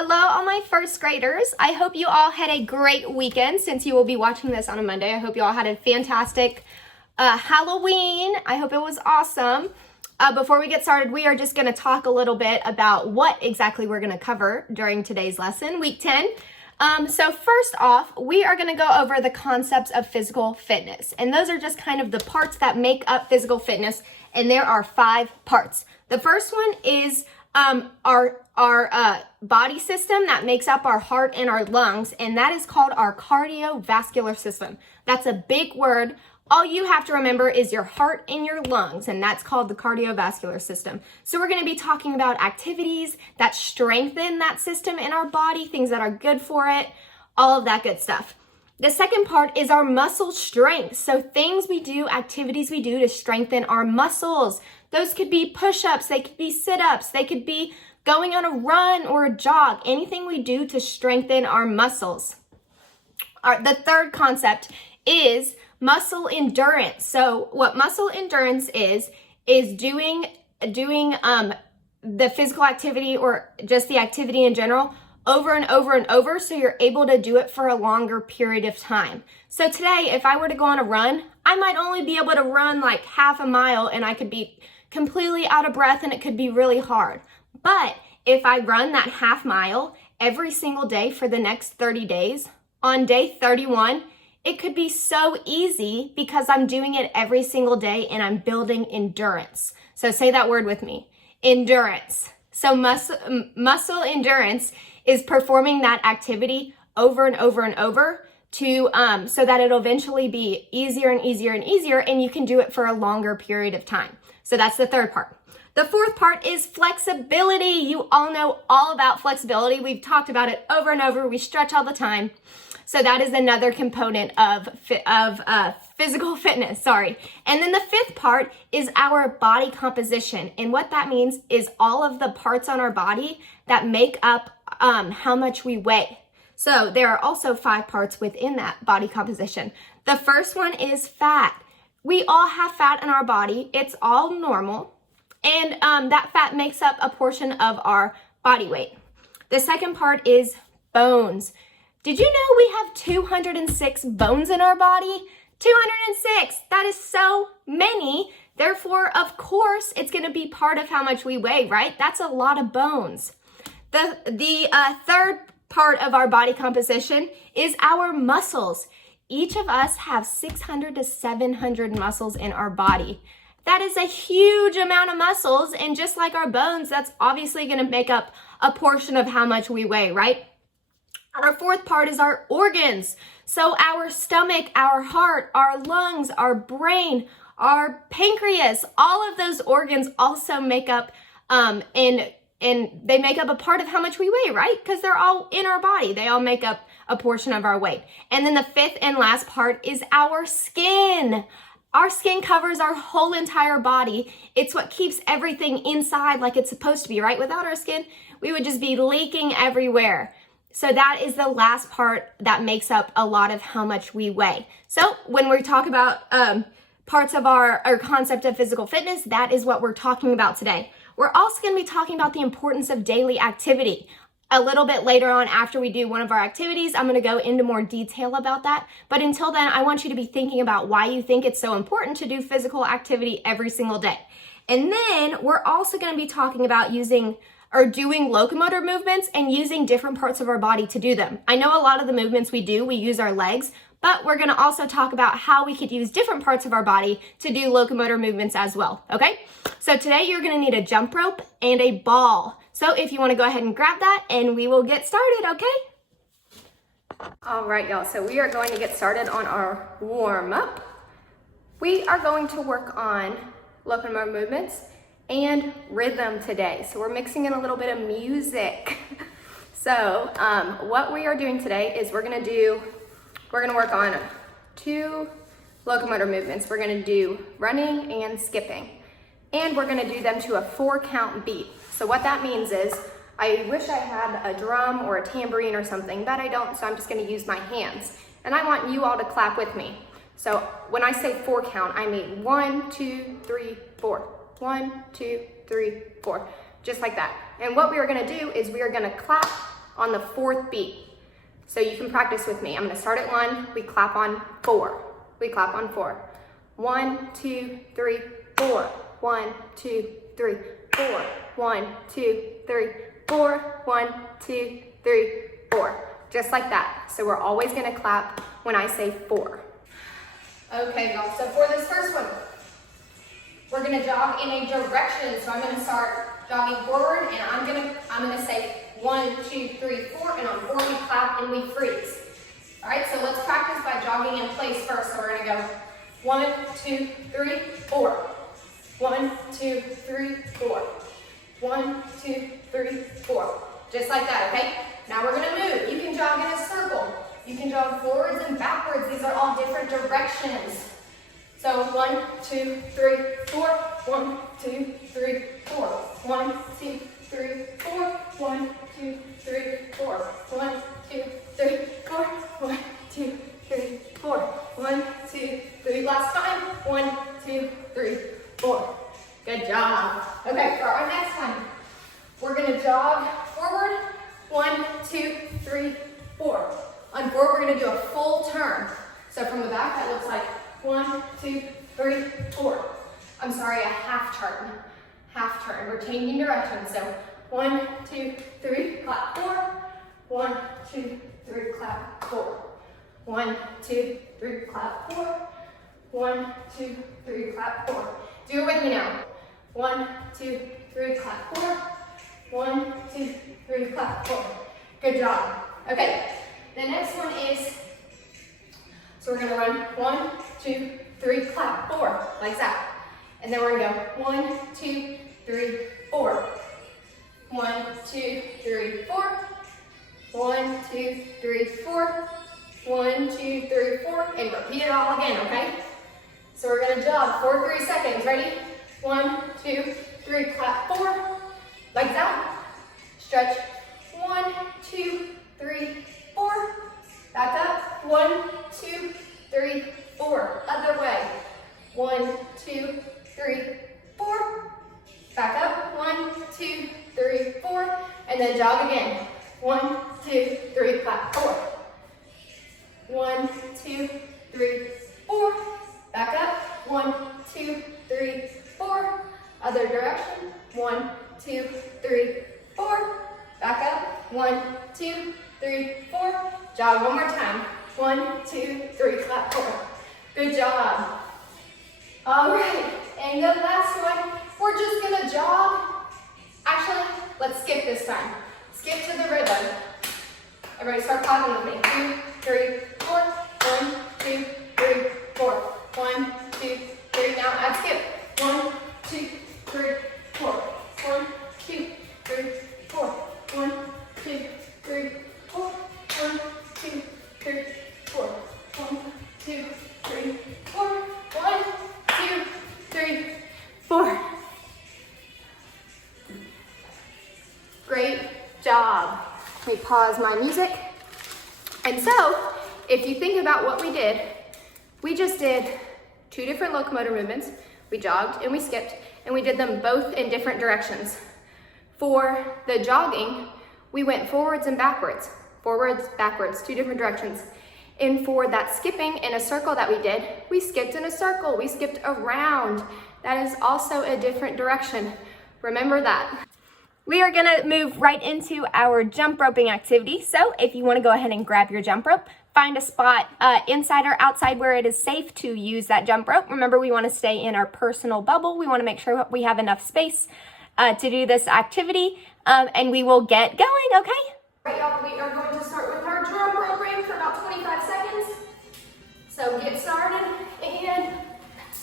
Hello, all my first graders. I hope you all had a great weekend since you will be watching this on a Monday. I hope you all had a fantastic Halloween. I hope it was awesome. Before we get started, we are just going to talk a little bit about what exactly we're going to cover during today's lesson, week 10. So first off, we are going to go over the concepts of physical fitness. And those are just kind of the parts that make up physical fitness. And there are 5 parts. The first one is our body system that makes up our heart and our lungs, and that is called our cardiovascular system. That's a big word. All you have to remember is your heart and your lungs, and that's called the cardiovascular system. So we're going to be talking about activities that strengthen that system in our body, things that are good for it, all of that good stuff. The second part is our muscle strength. So things we do, activities we do to strengthen our muscles. Those could be push-ups, they could be sit-ups, they could be going on a run or a jog, anything we do to strengthen our muscles. The third concept is muscle endurance. So what muscle endurance is doing the physical activity or just the activity in general over and over and over, so you're able to do it for a longer period of time. So today, if I were to go on a run, I might only be able to run like half a mile and I could be completely out of breath and it could be really hard. But if I run that half mile every single day for the next 30 days, on day 31, it could be so easy because I'm doing it every single day and I'm building endurance. So say that word with me, endurance. So muscle endurance is performing that activity over and over and over to so that it'll eventually be easier and easier and easier, and you can do it for a longer period of time. So that's the third part. The fourth part is flexibility. You all know all about flexibility. We've talked about it over and over. We stretch all the time. So that is another component of physical fitness, And then the fifth part is our body composition. And what that means is all of the parts on our body that make up how much we weigh. So there are also 5 parts within that body composition. The first one is fat. We all have fat in our body. It's all normal. And that fat makes up a portion of our body weight. The second part is bones. Did you know we have 206 bones in our body? 206! That is so many. Therefore, of course, it's going to be part of how much we weigh, right? That's a lot of bones. The third part of our body composition is our muscles. Each of us have 600 to 700 muscles in our body. That is a huge amount of muscles, and just like our bones, that's obviously going to make up a portion of how much we weigh, right? Our fourth part is our organs. So our stomach, our heart, our lungs, our brain, our pancreas, all of those organs also make up and they make up a part of how much we weigh, right? Because they're all in our body. They all make up a portion of our weight. And then the fifth and last part is our skin. Our skin covers our whole entire body. It's what keeps everything inside like it's supposed to be, right? Without our skin, we would just be leaking everywhere. So that is the last part that makes up a lot of how much we weigh. So when we talk about parts of our concept of physical fitness, that is what we're talking about today. We're also going to be talking about the importance of daily activity. A little bit later on, after we do one of our activities, I'm going to go into more detail about that. But until then, I want you to be thinking about why you think it's so important to do physical activity every single day. And then we're also going to be talking about doing locomotor movements and using different parts of our body to do them. I know a lot of the movements we use our legs, but we're going to also talk about how we could use different parts of our body to do locomotor movements as well, okay? So today you're going to need a jump rope and a ball. So if you want to go ahead and grab that, and we will get started, okay? All right, y'all, so we are going to get started on our warm-up. We are going to work on locomotor movements and rhythm today. So we're mixing in a little bit of music. So what we are doing today is we're gonna work on 2 locomotor movements. We're gonna do running and skipping. And we're gonna do them to a 4-count beat. So what that means is, I wish I had a drum or a tambourine or something, but I don't, so I'm just gonna use my hands. And I want you all to clap with me. So when I say 4 count, I mean 1, 2, 3, 4. 1, 2, 3, 4, just like that. And what we are gonna do is we are gonna clap on the 4th beat. So you can practice with me. I'm gonna start at 1, we clap on 4. We clap on 4. 1, 2, 3, 4. 1, 2, 3, 4. 1, 2, 3, 4. 1, 2, 3, 4. Just like that. So we're always gonna clap when I say 4. Okay, y'all, so for this first one, we're gonna jog in a direction. So I'm gonna start jogging forward, and I'm gonna say 1, 2, 3, 4, and on 4 we clap and we freeze. All right, so let's practice by jogging in place first. So we're gonna go 1, 2, 3, 4. 1, 2, 3, 4. 1, 2, 3, 4. Just like that, okay? Now we're gonna move. You can jog in a circle. You can jog forwards and backwards. These are all different directions. So 1, 2, 3, 4. 1, 2, 3, 4. 1, 2, 3, 4. 1, 2, 3, 4. 1, 2, 3, 4. 1, 2, 3, 4. 1, 2, 3. Last time. 1, 2, 3, 4. Good job. Okay, for our next one, we're gonna jog forward. 1, 2, 3, 4. On 4, we're gonna do a full turn. So from the back, that looks like 1, 2, 3, 4. I'm sorry, a half turn. Half turn. We're changing direction. So 1, 2, 3, clap 4. 1, 2, 3, clap 4. 1, 2, 3, clap 4. 1, 2, 3, clap 4. Do it with me now. 1, 2, 3, clap 4. 1, 2, 3, clap 4. Good job. Okay, the next one is, so we're gonna run 1, 2, 3, clap 4, like that. And then we're gonna go 1, 2, 3, 4. 1, 2, 3, 4. 1, 2, 3, 4. 1, 2, 3, 4. And repeat it all again, okay? So we're gonna jog for 3 seconds. Ready? 1, 2, 3, clap 4. Like that. Stretch. 1, 2, 3, 4. Back up. 1, 2, 3, 4. Other way. 1, 2, 3, 4. Back up. 1, 2, 3, 4. And then jog again. 1, 2, 3, clap 4. 1, 2, 3, 4. Back up. 1, 2, 3, 4. Other direction. 1, 2, 3, 4. Back up. 1, 2, 3, 4. Jog one more time. 1, 2, 3, clap 4. Good job. All right, and the last one, we're just gonna jog. Actually, let's skip this time. Skip to the rhythm. Everybody start clapping with me. 2, 3, 4. 1, 2, 3, 4. 1, 2, 3. Now add skip. 1, 2, 3, 4. 1, 2, 3, 4. 1, 2, 3, 4. 1, 2, 3, 4. 1, 2, 3, 4. 1, 2, 3, 4. Great job. Let me pause my music. And so, if you think about what we did, we just did 2 different locomotor movements. We jogged and we skipped, and we did them both in different directions. For the jogging, we went forwards and backwards. Forwards, backwards, 2 different directions. And for that skipping in a circle that we did, we skipped in a circle. We skipped around. That is also a different direction. Remember that. We are gonna move right into our jump roping activity. So if you wanna go ahead and grab your jump rope, find a spot inside or outside where it is safe to use that jump rope. Remember, we wanna stay in our personal bubble. We wanna make sure we have enough space to do this activity, and we will get going, okay? All right, y'all, we are going to start with our jump rope ring for about 25 seconds. So get started and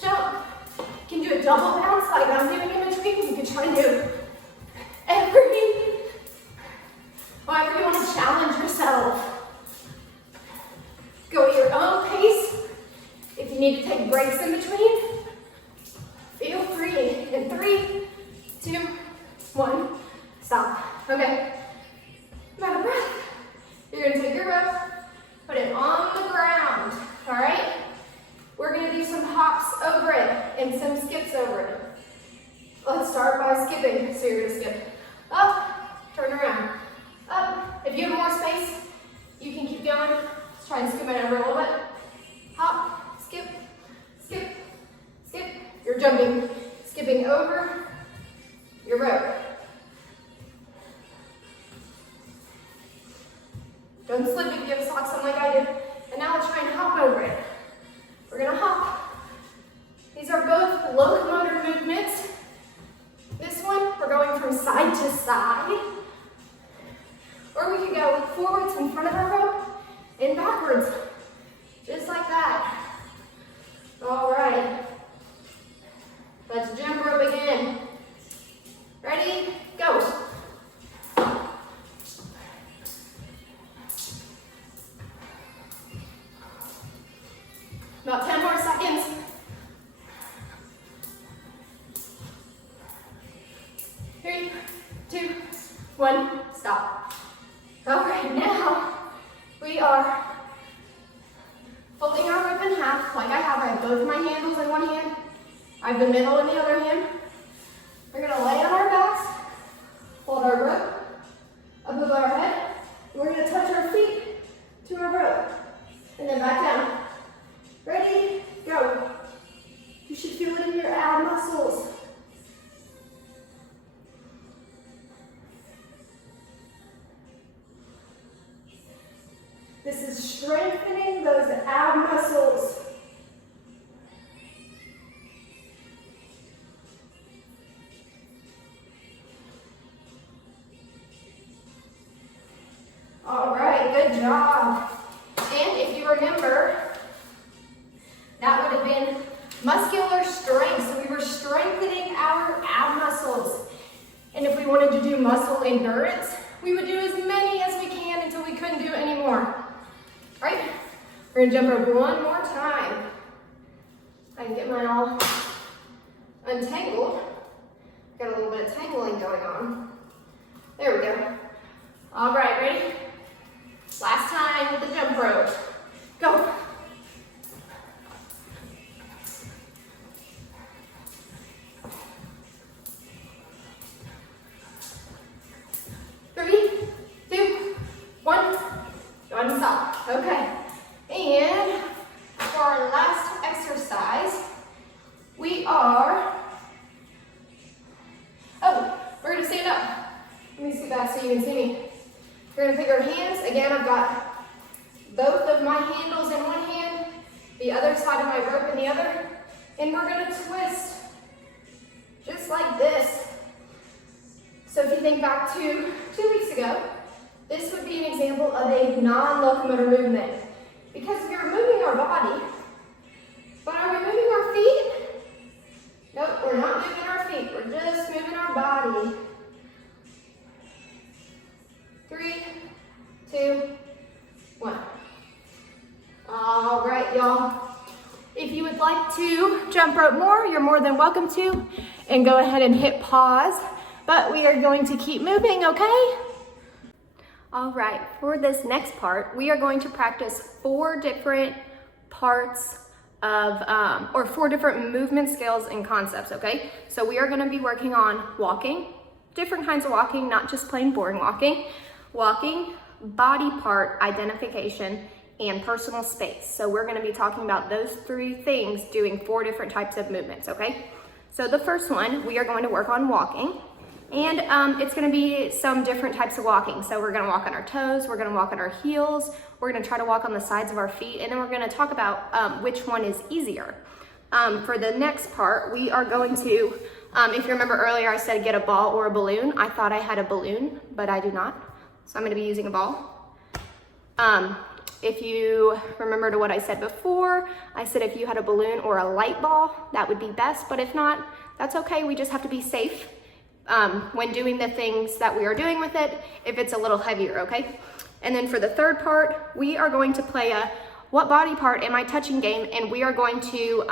jump. You can do a double bounce like I'm doing in between. You can try to do however you want to challenge yourself. Go at your own pace. If you need to take breaks in between, feel free. In 3, 2, 1, stop. Okay. I'm out of breath. You're going to take your rope, put it on the ground. All right? We're going to do some hops over it and some skips over it. Let's start by skipping. So you're going to skip up, turn around, up. If you Try and scoop it over a little bit. Hop, skip, skip, skip. You're jumping, skipping over your rope. Don't slip if you have socks on like I do. And now let's try and hop over it. We're gonna hop. These are both locomotor movements. This one, we're going from side to side. Or we could go forwards in front of our rope and backwards, just like that. All right. Let's jump rope again. Ready? Go. About 10 more seconds. Three, two, one, stop. All right, now we are folding our rope in half like I have. I have both my handles in one hand. I have the middle in the other hand. We're gonna lay on our backs, hold our rope above our head, and we're gonna touch our feet to our rope, and then back down. Ready? Go. You should feel it in your ab muscles. This is strengthening those ab muscles. All right, good job. And if you remember, that would have been muscular strength. So we were strengthening our ab muscles. And if we wanted to do muscle endurance, we would do as many as we can until we couldn't do anymore. Right? We're gonna jump rope one more time. I can get mine all untangled. Got a little bit of tangling going on. There we go. All right, ready? Last time with the jump rope. Go. Three, two, one. Go ahead and stop. Okay. And for our last exercise, we are, we're gonna stand up. Let me scoot back so you can see me. We're gonna pick our hands. Again, I've got both of my handles in one hand, the other side of my rope in the other, and we're gonna twist just like this. So if you think back to 2 weeks ago, this would be an example of a non-locomotor movement. Because we're moving our body, but are we moving our feet? Nope, we're not moving our feet, we're just moving our body. 3, 2, 1. All right, y'all. If you would like to jump rope more, you're more than welcome to, and go ahead and hit pause, but we are going to keep moving, okay? All right, for this next part, we are going to practice 4 different parts of, or 4 different movement skills and concepts, okay? So we are gonna be working on walking, different kinds of walking, not just plain boring walking, body part identification, and personal space. So we're gonna be talking about those 3 things, doing 4 different types of movements, okay? So the first one, we are going to work on walking. And it's gonna be some different types of walking. So we're gonna walk on our toes, we're gonna walk on our heels, we're gonna try to walk on the sides of our feet, and then we're gonna talk about which one is easier. For the next part, we are going to, if you remember earlier I said get a ball or a balloon. I thought I had a balloon, but I do not. So I'm gonna be using a ball. If you remember to what I said before, I said if you had a balloon or a light ball, that would be best, but if not, that's okay. We just have to be safe when doing the things that we are doing with it, if it's a little heavier, okay? And then for the third part, we are going to play a what body part am I touching game, and we are going to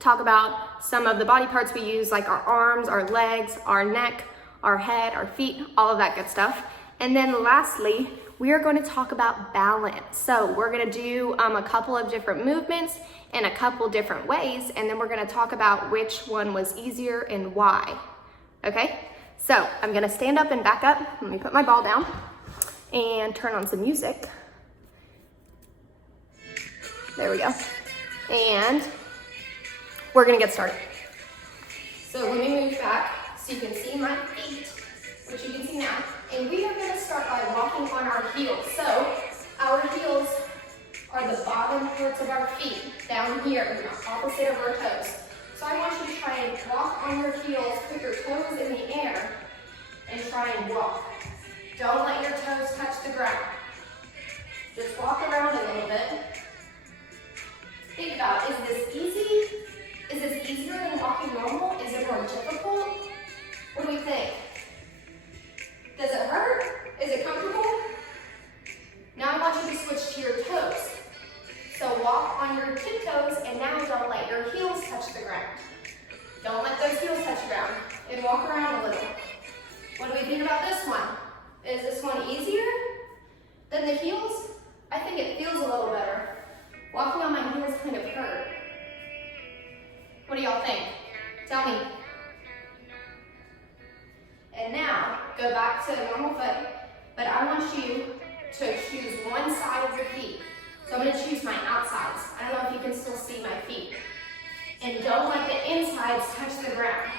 talk about some of the body parts we use, like our arms, our legs, our neck, our head, our feet, all of that good stuff. And then lastly, we are going to talk about balance. So we're gonna do a couple of different movements in a couple different ways, and then we're gonna talk about which one was easier and why. Okay, so I'm gonna stand up and back up. Let me put my ball down and turn on some music. There we go. And we're gonna get started. So let me move back so you can see my feet, which you can see now. And we are gonna start by walking on our heels. So our heels are the bottom parts of our feet, down here, opposite of our toes. So I want you to try and walk on your heels, put your toes in the air, and try and walk. Don't let your toes touch the ground. Just walk around a little bit. Think about, is this easy? Is this easier than walking normal? Is it more difficult? What do we think? Does it hurt? Is it comfortable? Now I want you to switch to your toes. So walk on your tiptoes, and now don't let your heels touch the ground. Don't let those heels touch the ground. And walk around a little. What do we think about this one? Is this one easier than the heels? I think it feels a little better. Walking on my heels kind of hurt. What do y'all think? Tell me. And now, go back to normal foot, but I want you to choose one side of your feet. So I'm gonna choose my outsides. I don't know if you can still see my feet. And don't let the insides touch the ground.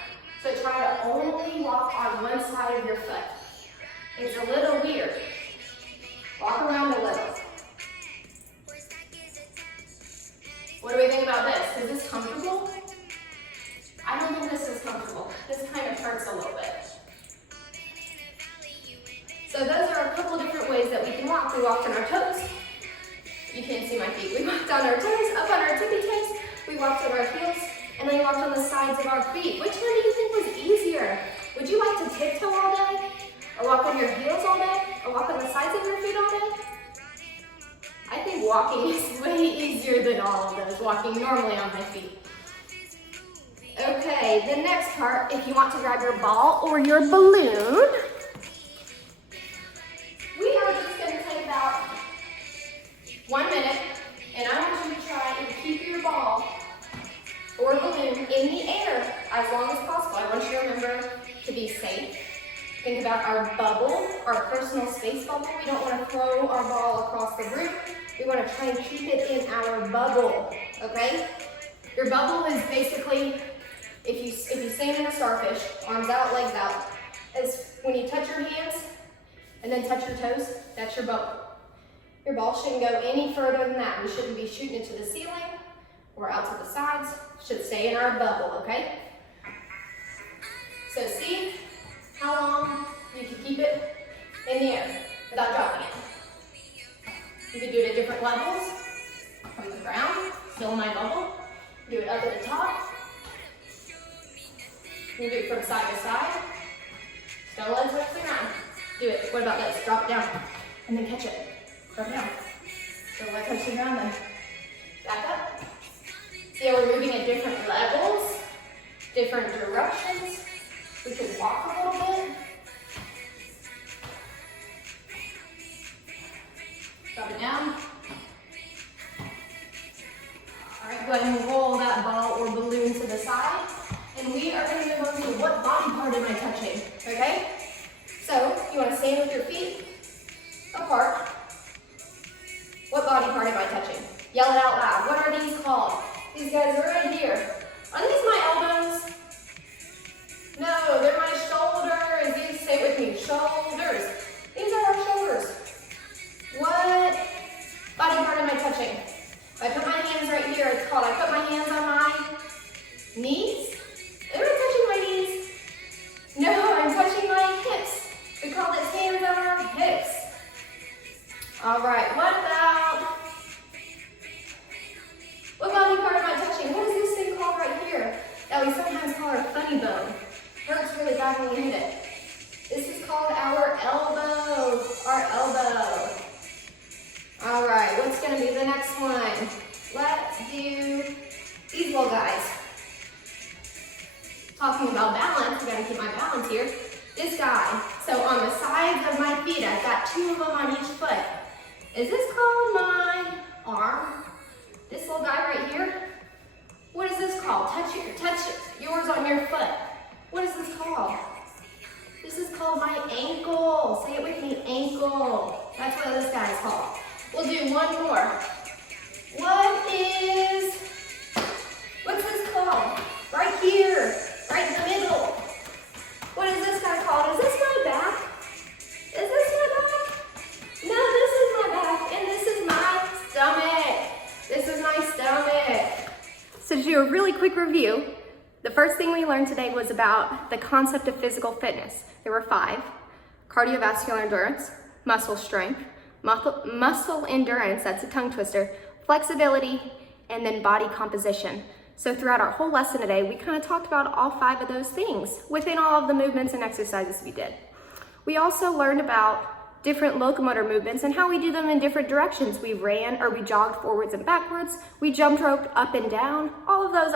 So try to only walk on one side of your foot. It's a little weird. Walk around a little. What do we think about this? Is this comfortable? I don't think this is comfortable. This kind of hurts a little bit. So those are a couple of different ways that we can walk. We walked on our toes. You can't see my feet. We walked on our toes, up on our tippy toes. We walked on our heels, and then we walked on the sides of our feet. Which one do you think was easier? Would you like to tiptoe all day? Or walk on your heels all day? Or walk on the sides of your feet all day? I think walking is way easier than all of those, walking normally on my feet. Okay, the next part, if you want to grab your ball or your balloon, we are just going to take about 1 minute, and I want you to try and keep your ball or balloon in the air as long as possible. I want you to remember to be safe. Think about our bubble, our personal space bubble. We don't want to throw our ball across the room. We want to try and keep it in our bubble, okay? Your bubble is basically, if you stand in a starfish, arms out, legs out, is when you touch your hands and then touch your toes, that's your bubble. Your ball shouldn't go any further than that. We shouldn't be shooting it to the ceiling or out to the sides. It should stay in our bubble, okay? So see how long you can keep it in the air without dropping it. You can do it at different levels, from the ground, still in my bubble. Do it up at the top. You can do it from side to side. Still legs touch the ground. Do it. What about this? Drop it down and then catch it. Drop it down. Still legs touch the ground, then back up. See how we're moving at different levels, different directions. We can walk a little bit. Drop it down. All right, go ahead and roll that ball or balloon to the side. And we are going to move on to what body part am I touching, okay? So, you want to stand with your feet apart. What body part am I touching? Yell it out loud. What are these called? These guys are right here. Are these my elbows? No, they're my shoulders. You say it with me, shoulders. These are our shoulders. What body part am I touching? If I put my hands right here, it's called, I put my hands on my knees. Am I touching my knees? No, I'm touching my hips. We call this hands on our hips. All right, what body part am I touching? What is this thing called right here that we sometimes call our funny bone? Hurts really bad when you hit it. This is called our elbow, All right, what's gonna be the next one? Let's do these little guys. Talking about balance, I gotta keep my balance here. This guy, so on the sides of my feet, I've got 2 of them on each foot. Is this called my arm? This little guy right here? What is this called? Touch yours on your foot. What is this called? This is called my ankle. Say it with me, ankle. That's what this guy is called. We'll do one more. What's this called? Right here, right in the middle. What is this guy called? Is this my back? Is this my back? No, this is my back, and this is my stomach. This is my stomach. So to do a really quick review, the first thing we learned today was about the concept of physical fitness. There were 5: cardiovascular endurance, muscle strength, muscle endurance, that's a tongue twister, flexibility, and then body composition. So throughout our whole lesson today, we kind of talked about all 5 of those things within all of the movements and exercises we did. We also learned about different locomotor movements and how we do them in different directions. We ran or we jogged forwards and backwards. We jumped rope up and down. All of those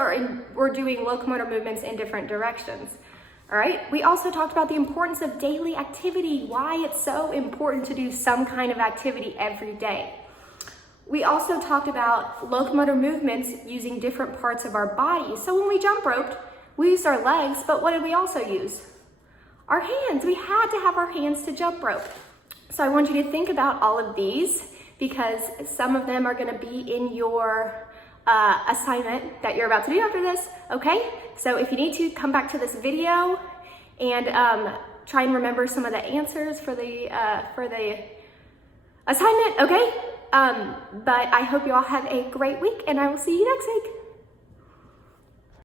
we're doing locomotor movements in different directions. All right. We also talked about the importance of daily activity, why it's so important to do some kind of activity every day. We also talked about locomotor movements using different parts of our body. So when we jump roped, we used our legs, but what did we also use? Our hands. We had to have our hands to jump rope. So I want you to think about all of these because some of them are going to be in your assignment that you're about to do after this, okay? So if you need to, come back to this video and try and remember some of the answers for the assignment, okay? But I hope you all have a great week, and I will see you next week.